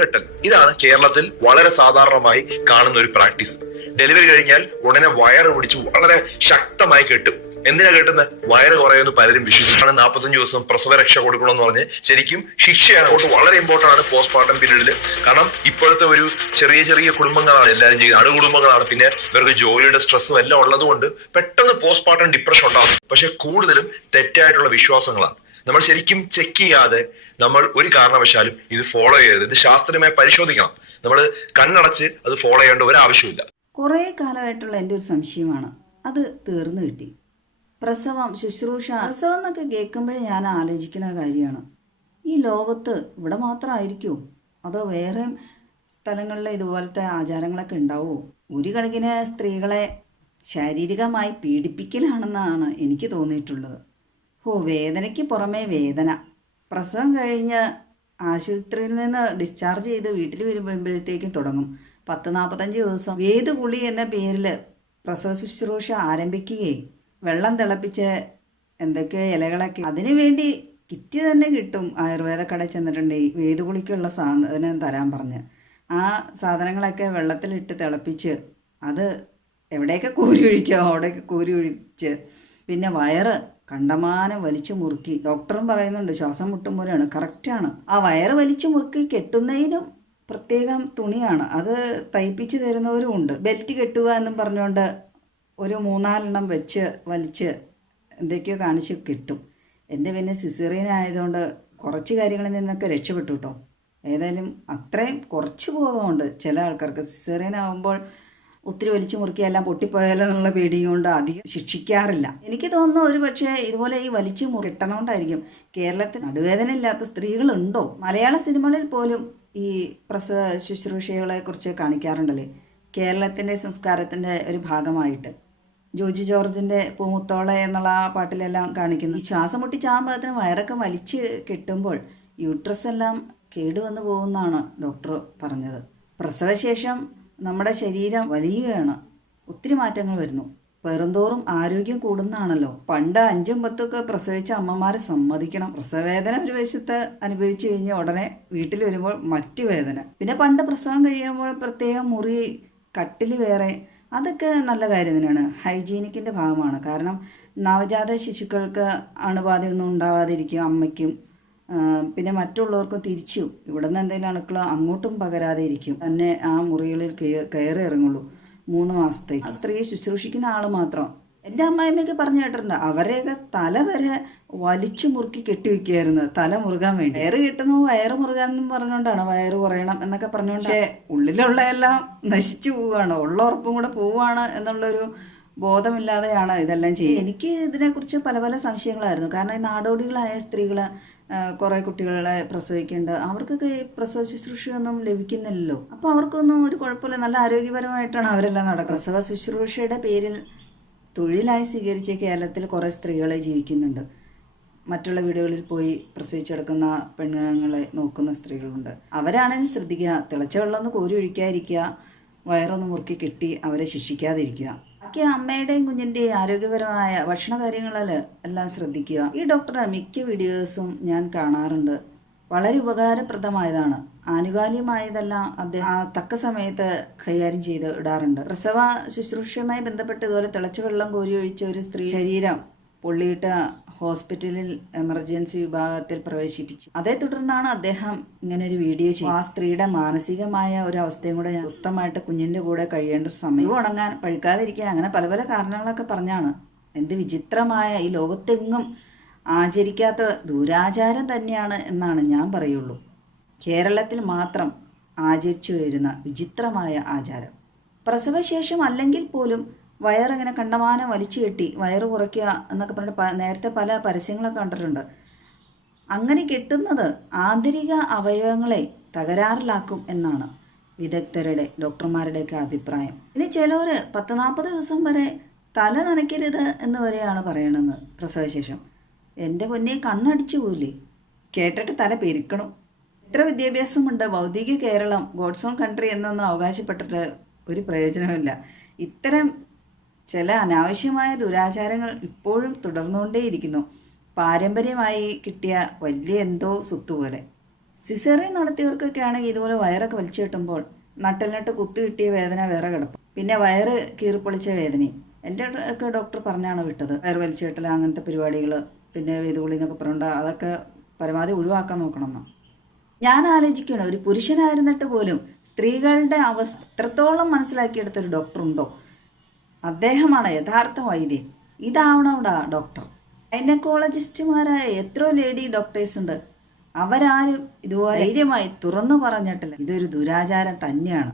കെട്ടൽ, ഇതാണ് കേരളത്തിൽ വളരെ സാധാരണമായി കാണുന്ന ഒരു പ്രാക്ടീസ്. ഡെലിവറി കഴിഞ്ഞാൽ ഉടനെ വയറ് പിടിച്ച് വളരെ ശക്തമായി കെട്ടും. എന്തിനാ കെട്ടുന്നത്? വയറ് കുറയുമെന്ന് പലരും വിശ്വസിച്ചാണ് 45 ദിവസം പ്രസവരക്ഷ കൊടുക്കണമെന്ന് പറഞ്ഞ് ശരിക്കും ശിക്ഷയാണ്. അതുകൊണ്ട് വളരെ ഇമ്പോർട്ടന്റ് ആണ് പോസ്റ്റ്മോർട്ടം പീരീഡിൽ. കാരണം ഇപ്പോഴത്തെ ഒരു ചെറിയ ചെറിയ കുടുംബങ്ങളാണ് എല്ലാവരും ചെയ്യുന്നത്, അണുകുടുംബങ്ങളാണ്. പിന്നെ ഇവർക്ക് ജോലിയുടെ സ്ട്രെസ്സും എല്ലാം ഉള്ളതുകൊണ്ട് പെട്ടെന്ന് പോസ്റ്റ്മോർട്ടം ഡിപ്രഷൻ ഉണ്ടാകും. പക്ഷെ കൂടുതലും തെറ്റായിട്ടുള്ള വിശ്വാസങ്ങളാണ്. നമ്മൾ ശരിക്കും ചെക്ക് ചെയ്യാതെ നമ്മൾ ഒരു കാരണവശാലും ഇത് ഫോളോ ചെയ്യരുത്. ഇത് ശാസ്ത്രീയമായി പരിശോധിക്കണം. നമ്മൾ കണ്ണടച്ച് അത് ഫോളോ ചെയ്യേണ്ട ഒരു ആവശ്യമില്ല. കുറേ കാലമായിട്ടുള്ള എൻ്റെ ഒരു സംശയമാണ്, അത് തീർന്നു കിട്ടി. പ്രസവം, ശുശ്രൂഷ, പ്രസവം എന്നൊക്കെ കേൾക്കുമ്പോഴേ ഞാൻ ആലോചിക്കുന്ന കാര്യമാണ്, ഈ ലോകത്ത് ഇവിടെ മാത്രമായിരിക്കുമോ അതോ വേറെ സ്ഥലങ്ങളിൽ ഇതുപോലത്തെ ആചാരങ്ങളൊക്കെ ഉണ്ടാവുമോ? ഒരു കണക്കിന് സ്ത്രീകളെ ശാരീരികമായി പീഡിപ്പിക്കലാണെന്നാണ് എനിക്ക് തോന്നിയിട്ടുള്ളത്. വേദനയ്ക്ക് പുറമേ വേദന. പ്രസവം കഴിഞ്ഞ് ആശുപത്രിയിൽ നിന്ന് ഡിസ്ചാർജ് ചെയ്ത് വീട്ടിൽ വരുമ്പോഴത്തേക്കും തുടങ്ങും 10-45 ദിവസം വേദകുളി എന്ന പേരിൽ പ്രസവ ശുശ്രൂഷ ആരംഭിക്കുകയും വെള്ളം തിളപ്പിച്ച് എന്തൊക്കെയോ ഇലകളൊക്കെ അതിനു വേണ്ടി കിറ്റ് തന്നെ കിട്ടും. ആയുർവേദ കടയിൽ ചെന്നിട്ടുണ്ടെങ്കിൽ വേദകുളിക്കുള്ള സാധനം തരാൻ പറഞ്ഞ് ആ സാധനങ്ങളൊക്കെ വെള്ളത്തിലിട്ട് തിളപ്പിച്ച് അത് എവിടെയൊക്കെ കോരി ഒഴിക്കുക അവിടെയൊക്കെ കോരി ഒഴിച്ച് പിന്നെ വയറ് കണ്ടമാനം വലിച്ചു മുറുക്കി. ഡോക്ടറും പറയുന്നുണ്ട് ശ്വാസം മുട്ടും പോലെയാണ്. കറക്റ്റാണ്. ആ വയറ് വലിച്ചു മുറുക്കി കെട്ടുന്നതിനും പ്രത്യേകം തുണിയാണ്, അത് തയ്പ്പിച്ച് തരുന്നവരും ഉണ്ട്. ബെൽറ്റ് കെട്ടുക എന്നും പറഞ്ഞുകൊണ്ട് ഒരു 3-4 വെച്ച് വലിച്ച് എന്തൊക്കെയോ കാണിച്ച് കെട്ടും. എൻ്റെ പിന്നെ സിസേറിയൻ ആയതുകൊണ്ട് കുറച്ച് കാര്യങ്ങളിൽ നിന്നൊക്കെ രക്ഷപ്പെട്ടു കേട്ടോ. ഏതായാലും അത്രയും കുറച്ച് ബോധമുണ്ട് ചില ആൾക്കാർക്ക്. സിസേറിയൻ ആകുമ്പോൾ ഒത്തിരി വലിച്ചു മുറുക്കി എല്ലാം പൊട്ടിപ്പോയാലോ എന്നുള്ള പേടിയും കൊണ്ട് അധികം ശിക്ഷിക്കാറില്ല. എനിക്ക് തോന്നുന്നു ഒരു പക്ഷേ ഇതുപോലെ ഈ വലിച്ചു മുറിട്ടണോണ്ടായിരിക്കും കേരളത്തിൽ നടുവേദന ഇല്ലാത്ത സ്ത്രീകളുണ്ടോ? മലയാള സിനിമകളിൽ പോലും ഈ പ്രസവ ശുശ്രൂഷകളെ കുറിച്ച് കാണിക്കാറുണ്ടല്ലേ, കേരളത്തിൻ്റെ സംസ്കാരത്തിൻ്റെ ഒരു ഭാഗമായിട്ട്. ജോജി ജോർജിൻ്റെ പൂമുത്തോളെ എന്നുള്ള ആ പാട്ടിലെല്ലാം കാണിക്കുന്നു. ഈ ശ്വാസം മുട്ടി ചാകുമ്പോഴത്തേന് വയറൊക്കെ വലിച്ച് കെട്ടുമ്പോൾ യൂട്രസ് എല്ലാം കേടുവന്നു പോകുമെന്നാണ് ഡോക്ടർ പറഞ്ഞത്. പ്രസവശേഷം നമ്മുടെ ശരീരം വലിയുകയാണ്, ഒത്തിരി മാറ്റങ്ങൾ വരുന്നു. പെറുന്തോറും ആരോഗ്യം കൂടുന്നതാണല്ലോ. പണ്ട് 5-10 പ്രസവിച്ച അമ്മമാരെ സമ്മതിക്കണം. പ്രസവവേദന ഒരു വശത്ത് അനുഭവിച്ചു കഴിഞ്ഞാൽ ഉടനെ വീട്ടിൽ വരുമ്പോൾ മറ്റു വേദന. പിന്നെ പണ്ട് പ്രസവം കഴിയുമ്പോൾ പ്രത്യേകം മുറി, കട്ടിൽ വേറെ, അതൊക്കെ നല്ല കാര്യം തന്നെയാണ്, ഹൈജീനിക്കിൻ്റെ ഭാഗമാണ്. കാരണം നവജാത ശിശുക്കൾക്ക് അണുബാധയൊന്നും ഉണ്ടാകാതിരിക്കും അമ്മയ്ക്കും, പിന്നെ മറ്റുള്ളവർക്കും തിരിച്ചു ഇവിടെ നിന്ന് എന്തെങ്കിലും അണുക്കൾ അങ്ങോട്ടും പകരാതെ ഇരിക്കും. തന്നെ ആ മുറികളിൽ കയറി ഇറങ്ങുള്ളൂ 3 മാസത്തേക്ക്. ആ സ്ത്രീയെ ശുശ്രൂഷിക്കുന്ന ആൾ മാത്രം. എൻ്റെ അമ്മായിമ്മയൊക്കെ പറഞ്ഞു കേട്ടിട്ടുണ്ട്, അവരെയൊക്കെ തല വരെ വലിച്ചു മുറുക്കി കെട്ടിവെക്കുമായിരുന്നു തല മുറുകാൻ വേണ്ടി. വയറ് കെട്ടുന്നു വയറ് മുറുകാൻ എന്നും പറഞ്ഞുകൊണ്ടാണ്, വയറ് കുറയണം എന്നൊക്കെ പറഞ്ഞുകൊണ്ട്. പക്ഷേ ഉള്ളിലുള്ള എല്ലാം നശിച്ചു പോവുകയാണ്, ഉള്ള ഉറപ്പും കൂടെ പോവുകയാണ് എന്നുള്ളൊരു ബോധമില്ലാതെയാണ് ഇതെല്ലാം ചെയ്യുന്നത്. എനിക്ക് ഇതിനെക്കുറിച്ച് പല പല സംശയങ്ങളായിരുന്നു. കാരണം ഈ നാടോടികളായ സ്ത്രീകൾ കുറേ കുട്ടികളെ പ്രസവിക്കേണ്ട, അവർക്കൊക്കെ ഈ പ്രസവ ശുശ്രൂഷയൊന്നും ലഭിക്കുന്നില്ലല്ലോ. അപ്പോൾ അവർക്കൊന്നും ഒരു കുഴപ്പമില്ല, നല്ല ആരോഗ്യപരമായിട്ടാണ് അവരെല്ലാം നടക്കുന്നത്. പ്രസവ ശുശ്രൂഷയുടെ പേരിൽ തൊഴിലായി സ്വീകരിച്ച കേരളത്തിൽ കുറേ സ്ത്രീകളെ ജീവിക്കുന്നുണ്ട്. മറ്റുള്ള വീടുകളിൽ പോയി പ്രസവിച്ചെടുക്കുന്ന പെണ്ണുങ്ങളെ നോക്കുന്ന സ്ത്രീകളുണ്ട്. അവരാണെങ്കിൽ ശ്രദ്ധിക്കുക, തിളച്ച വെള്ളം ഒന്ന് കോരി ഒഴിക്കാതിരിക്കുക, വയറൊന്ന് മുറുക്കി കെട്ടി അവരെ ശിക്ഷിക്കാതിരിക്കുക. ബാക്കി അമ്മയുടെയും കുഞ്ഞിൻ്റെയും ആരോഗ്യപരമായ ഭക്ഷണ കാര്യങ്ങളിൽ എല്ലാം ശ്രദ്ധിക്കുക. ഈ ഡോക്ടറുടെ മിക്ക വീഡിയോസും ഞാൻ കാണാറുണ്ട്, വളരെ ഉപകാരപ്രദമായതാണ്. ആനുകാലികമായതെല്ലാം അദ്ദേഹം തക്ക സമയത്ത് കൈകാര്യം ചെയ്ത് ഇടാറുണ്ട്. പ്രസവ ശുശ്രൂഷയുമായി ബന്ധപ്പെട്ട് ഇതുപോലെ തിളച്ച വെള്ളം കോരി ഒഴിച്ച ഒരു സ്ത്രീ ശരീരം പൊള്ളിയിട്ട് ഹോസ്പിറ്റലിൽ എമർജൻസി വിഭാഗത്തിൽ പ്രവേശിപ്പിച്ചു. അതേ തുടർന്നാണ് അദ്ദേഹം ഇങ്ങനെ ഒരു വീഡിയോ ചെയ്തു. ആ സ്ത്രീയുടെ മാനസികമായ ഒരു അവസ്ഥയും കൂടെ സ്വസ്ഥമായിട്ട് കുഞ്ഞിൻ്റെ കൂടെ കഴിയേണ്ട സമയം ഉണങ്ങാൻ, പഴുക്കാതിരിക്കുക, അങ്ങനെ പല പല കാരണങ്ങളൊക്കെ പറഞ്ഞാണ്. എന്ത് വിചിത്രമായ, ഈ ലോകത്തെങ്ങും ആചരിക്കാത്ത ദുരാചാരം തന്നെയാണ് എന്നാണ് ഞാൻ പറയുള്ളൂ. കേരളത്തിൽ മാത്രം ആചരിച്ചു വരുന്ന വിചിത്രമായ ആചാരം. പ്രസവശേഷം അല്ലെങ്കിൽ പോലും വയറിങ്ങനെ കണ്ടമാനം വലിച്ചു കെട്ടി വയറ് കുറയ്ക്കുക എന്നൊക്കെ പറഞ്ഞിട്ട് നേരത്തെ പല പരസ്യങ്ങളൊക്കെ കണ്ടിട്ടുണ്ട്. അങ്ങനെ കെട്ടുന്നത് ആന്തരിക അവയവങ്ങളെ തകരാറിലാക്കും എന്നാണ് വിദഗ്ധരുടെ, ഡോക്ടർമാരുടെയൊക്കെ അഭിപ്രായം. ഇനി ചിലർ 10-40 ദിവസം വരെ തല നനയ്ക്കരുത് എന്ന് വരെയാണ് പറയണമെന്ന് പ്രസവശേഷം. എൻ്റെ പൊന്നെ, കണ്ണടിച്ചു പോയില്ലേ കേട്ടിട്ട്, തല പെരുക്കണം. എത്ര വിദ്യാഭ്യാസമുണ്ട്, ഭൗതിക കേരളം, ഗോഡ്സ് ഓൺ കൺട്രി എന്നൊന്നും അവകാശപ്പെട്ടിട്ട് ഒരു പ്രയോജനമില്ല. ഇത്തരം ചില അനാവശ്യമായ ദുരാചാരങ്ങൾ ഇപ്പോഴും തുടർന്നുകൊണ്ടേയിരിക്കുന്നു, പാരമ്പര്യമായി കിട്ടിയ വലിയ എന്തോ സ്വത്ത് പോലെ. സിസേറിയൻ നടത്തിയവർക്കൊക്കെ ആണെങ്കിൽ ഇതുപോലെ വയറൊക്കെ വലിച്ചു കെട്ടുമ്പോൾ നട്ടലിനട്ട് കുത്തി കിട്ടിയ വേദന വേറെ കിടക്കും, പിന്നെ വയറ് കീറിപ്പൊളിച്ച വേദനയും. എൻ്റെ ഒക്കെ ഡോക്ടർ പറഞ്ഞാണ് വിട്ടത്. വയറ് വലിച്ചു കെട്ടൽ അങ്ങനത്തെ പരിപാടികൾ, പിന്നെ വേദുകുളി എന്നൊക്കെ പറഞ്ഞാൽ അതൊക്കെ പരമാവധി ഒഴിവാക്കാൻ നോക്കണം എന്ന്. ഞാൻ ആലോചിക്കുകയാണ്, ഒരു പുരുഷനായിരുന്നിട്ട് പോലും സ്ത്രീകളുടെ അവസ്ഥ എത്രത്തോളം മനസ്സിലാക്കിയെടുത്തൊരു ഡോക്ടറുണ്ടോ? അദ്ദേഹമാണ് യഥാർത്ഥ വൈദ്യൻ. ഇതാവണവിടെ ഡോക്ടർ. ഗൈനക്കോളജിസ്റ്റുമാരായ എത്രയോ ലേഡി ഡോക്ടേഴ്സ് ഉണ്ട്, അവരാരും ഇതുപോലെ ധൈര്യമായി തുറന്നു പറഞ്ഞിട്ടില്ല. ഇതൊരു ദുരാചാരം തന്നെയാണ്.